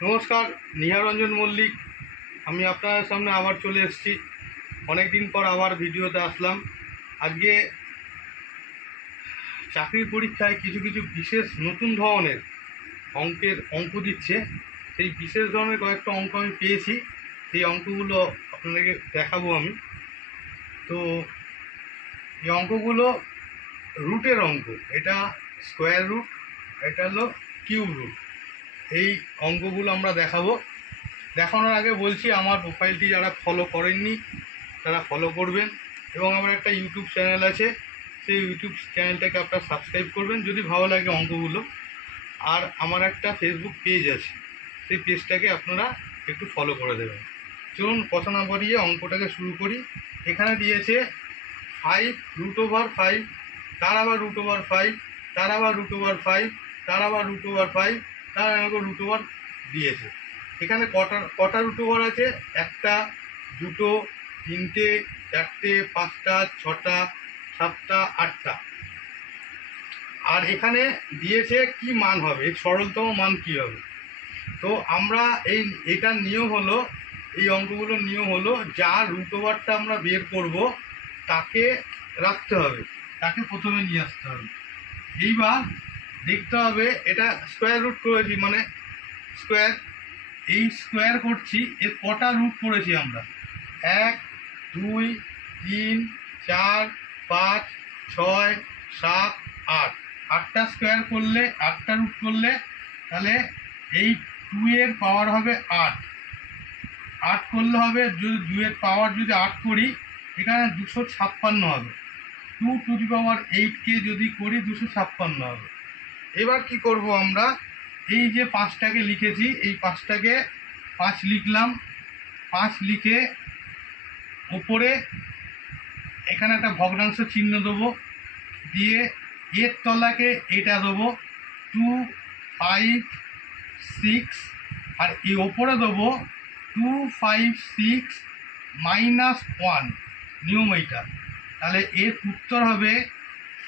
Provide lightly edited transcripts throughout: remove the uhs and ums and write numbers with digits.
নমস্কার, নিহারঞ্জন মল্লিক। আমি আপনাদের সামনে আবার চলে এসেছি। অনেক দিন পর আবার ভিডিওতে আসলাম। আজকে চাকরির পরীক্ষায় কিছু কিছু বিশেষ নতুন ধরনের অঙ্ক দিচ্ছে। সেই বিশেষ ধরনের কয়েকটা অঙ্ক আমি পেয়েছি। সেই অঙ্কগুলো আপনাদেরকে দেখাবো আমি। তো এই অঙ্কগুলো রুটের অঙ্ক। এটা স্কোয়ার রুট, এটা হলো কিউব রুট। এই অঙ্কগুলো আমরা দেখাবো। দেখানোর আগে বলছি, আমার প্রোফাইলটি যারা ফলো করেননি তারা ফলো করবেন, এবং আমার একটা ইউটিউব চ্যানেল আছে, সেই ইউটিউব চ্যানেলটাকে আপনারা সাবস্ক্রাইব করবেন যদি ভালো লাগে অঙ্কগুলো। আর আমার একটা ফেসবুক পেজ আছে, সেই পেজটাকে আপনারা একটু ফলো করে দেবেন। চলুন কথা না বাড়িয়ে অঙ্কটাকে শুরু করি। এখানে দিয়েছে 5√5, তার আবার √5, তার আবার √5, তার আবার √5, তার আবার √, দিয়েছে। এখানে কটা √, আছে? একটা, দুটো, তিনটে, চারটে, পাঁচটা, ছটা, সাতটা, আটটা। আর এখানে দিয়েছে কি মান হবে, সরলতম মান কি হবে। তো আমরা এটার নিয়ম হলো, এই অঙ্কগুলোর নিয়ম হলো, যার √টা আমরা বের করব তাকে রাখতে হবে, তাকে প্রথমে নিয়ে আসতে হবে। এইবার দেখতে হবে, এটা স্কোয়ার রুট করেছি মানে স্কোয়ার, এই স্কোয়ার করছি, এর কটা রুট করেছি আমরা? 1, 2, 3, 4, 5, 6, 7, 8, 8টা স্কোয়ার করলে, 8টা রুট করলে, তাহলে এই 2 এর পাওয়ার হবে 8। 8 করলে হবে, যদি 2 এর পাওয়ার যদি 8 করি, এখানে 256 হবে। 2⁸ যদি করি 256 হবে। এবার কি করব আমরা? এই যে 5টাকে লিখেছি, এই 5টাকে 5 লিখলাম। 5 লিখে ওপরে এখানে একটা ভগ্নাংশ চিহ্ন দেবো, দিয়ে এর তলাকে এটা দেবো 2, 5, 6, আর এই ওপরে দেবো 2, 5, 6 -1, নিয়ম এইটা। তাহলে এর উত্তর হবে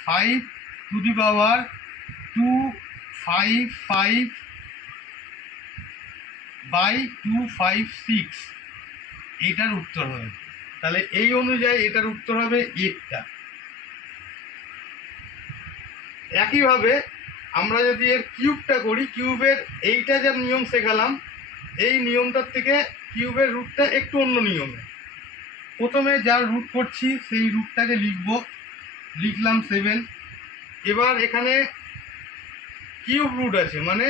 5^255/256, এইটার উত্তর হবে। তাহলে এই অনুযায়ী এটার উত্তর হবে 8টা। একইভাবে আমরা যদি এর কিউবটা করি, কিউবের এইটা যে নিয়ম শেখালাম, এই নিয়মটার থেকে কিউবের রুটটা একটু অন্য নিয়মে। প্রথমে যার রুট করছি সেই রুটটাকে লিখলাম 7। এবার এখানে কিউব রুট আছে মানে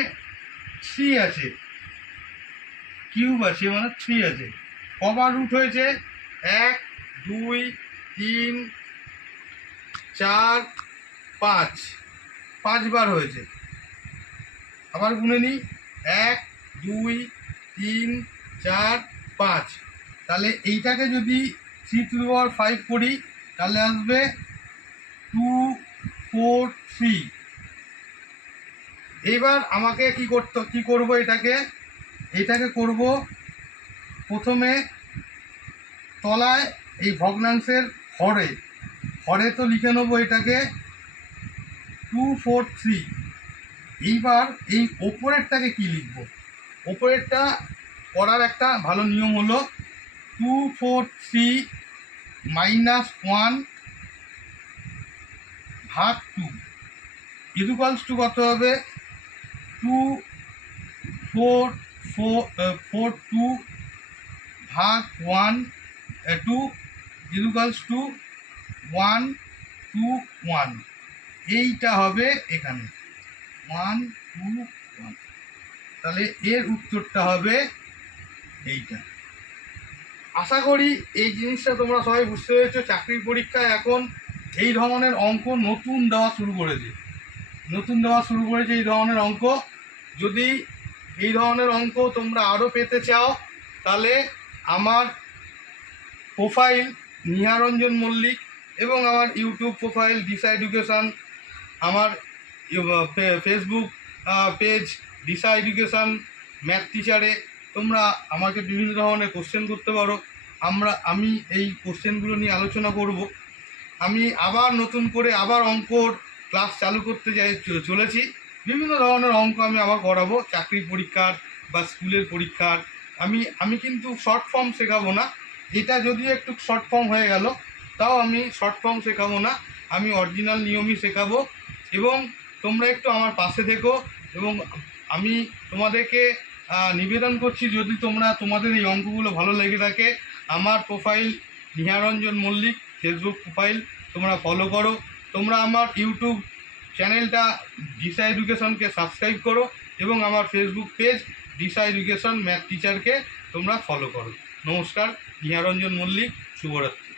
3 আছে, কিউব আছে মানে 3 আছে। কবার রুট হয়েছে? 1, 2, 3, 4, 5, 5 বার হয়েছে। আবার গুনে নিই, 1, 2, 3, 4, 5। তাহলে এইটাকে যদি 3⁵ করি, তাহলে আসবে 2, 4, 3। এইবার আমাকে কি করব, এটাকে করব প্রথমে তলায় এই ভগ্নাংশের হরে তো লিখে নেবো এটাকে 2, 4, 3। এইবার এই ওপরেরটাকে কি লিখব? ওপরেরটা করার একটা ভালো নিয়ম হলো 2, 4, 3 -1/2 ইকুয়ালস টু কত হবে? 2, 4, 4, 2/1/2 ইকুয়ালস টু 1, 2, 1। এইটা হবে এখানে 1, 2, 1। তাহলে এর উত্তরটা হবে এইটা। আশা করি এই জিনিসটা তোমরা সবাই বুঝতে পেরেছো। চাকরির পরীক্ষায় এখন এই ধরনের অঙ্ক নতুন দেওয়া শুরু করেছে এই ধরনের অঙ্ক। যদি এই ধরনের অঙ্ক তোমরা আরও পেতে চাও, তাহলে আমার প্রোফাইল নিহারঞ্জন মল্লিক এবং আমার ইউটিউব প্রোফাইল দিশা এডুকেশান, আমার ফেসবুক পেজ দিশা এডুকেশান ম্যাথ টিচারে তোমরা আমাকে বিভিন্ন ধরনের কোশ্চেন করতে পারো। আমি এই কোশ্চেনগুলো নিয়ে আলোচনা করব। আমি আবার নতুন করে অঙ্কর ক্লাস চালু করতে চলেছি। বিভিন্ন ধরনের অঙ্ক আমি আবার করাবো, চাকরির পরীক্ষার বা স্কুলের পরীক্ষার। আমি কিন্তু শর্ট ফর্ম শেখাবো না, এটা যদিও একটু শর্ট ফর্ম হয়ে গেল, তাও আমি শর্ট ফর্ম শেখাবো না, আমি অরিজিনাল নিয়মই শেখাবো। এবং তোমরা একটু আমার পাশে থেকো। এবং আমি তোমাদেরকে নিবেদন করছি, যদি তোমাদের এই অঙ্কগুলো ভালো লেগে থাকে, আমার profile Niharanjan Mallick Facebook profile তোমরা ফলো করো। তোমরা আমার ইউটিউব চ্যানেলটা দিশা এডুকেশনকে সাবস্ক্রাইব করো, এবং আমার ফেসবুক পেজ দিশা এডুকেশন ম্যাথ টিচারকে তোমরা ফলো করো। নমস্কার, নিহারঞ্জন মল্লিক, শুভরাত্রি।